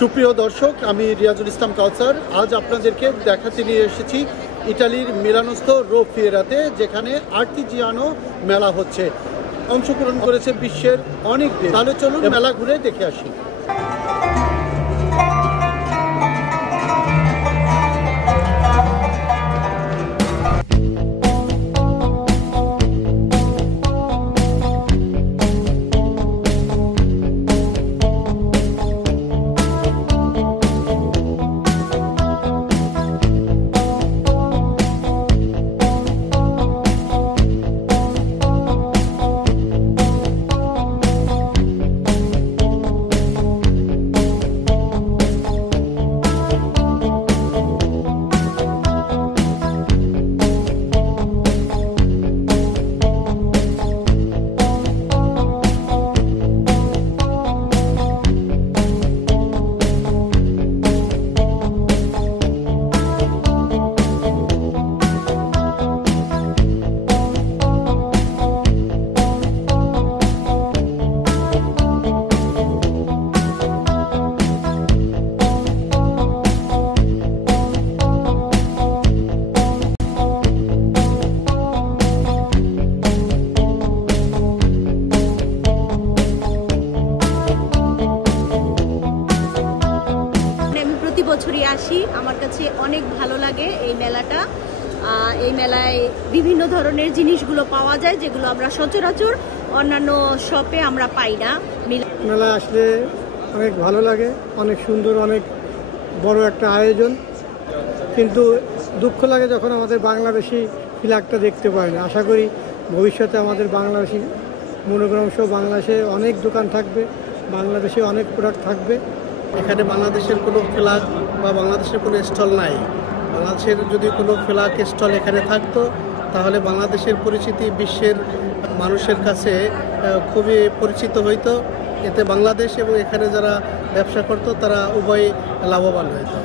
সুপ্রিয় দর্শক, আমি রিয়াজুল ইসলাম কাউসার। আজ আপনাদেরকে দেখাতে নিয়ে এসেছি ইটালির মিলানস্থ রোম ফিয়েরাতে, যেখানে আর্টিজিয়ানো মেলা হচ্ছে। অংশগ্রহণ করেছে বিশ্বের অনেক দেশ। তাহলে চলুন মেলা ঘুরে দেখে আসি। বছরই আসি, আমার কাছে অনেক ভালো লাগে এই মেলাটা। এই মেলায় বিভিন্ন ধরনের জিনিসগুলো পাওয়া যায়, যেগুলো আমরা সচরাচর অন্যান্য শপে আমরা পাই না। মেলায় আসলে অনেক ভালো লাগে, অনেক সুন্দর, অনেক বড় একটা আয়োজন। কিন্তু দুঃখ লাগে যখন আমাদের বাংলাদেশি ফ্ল্যাগটা দেখতে পাই না। আশা করি ভবিষ্যতে আমাদের বাংলাদেশি মনোগ্রাম সহ বাংলাদেশে অনেক দোকান থাকবে, বাংলাদেশে অনেক প্রোডাক্ট থাকবে। এখানে বাংলাদেশের কোনো ফ্ল্যাগ বা বাংলাদেশের কোনো স্টল নাই। বাংলাদেশের যদি কোনো ফ্ল্যাগ স্টল এখানে থাকতো, তাহলে বাংলাদেশের পরিচিতি বিশ্বের মানুষের কাছে খুবই পরিচিত হইতো। এতে বাংলাদেশ এবং এখানে যারা ব্যবসা করতো তারা উভয় লাভবান হইতো।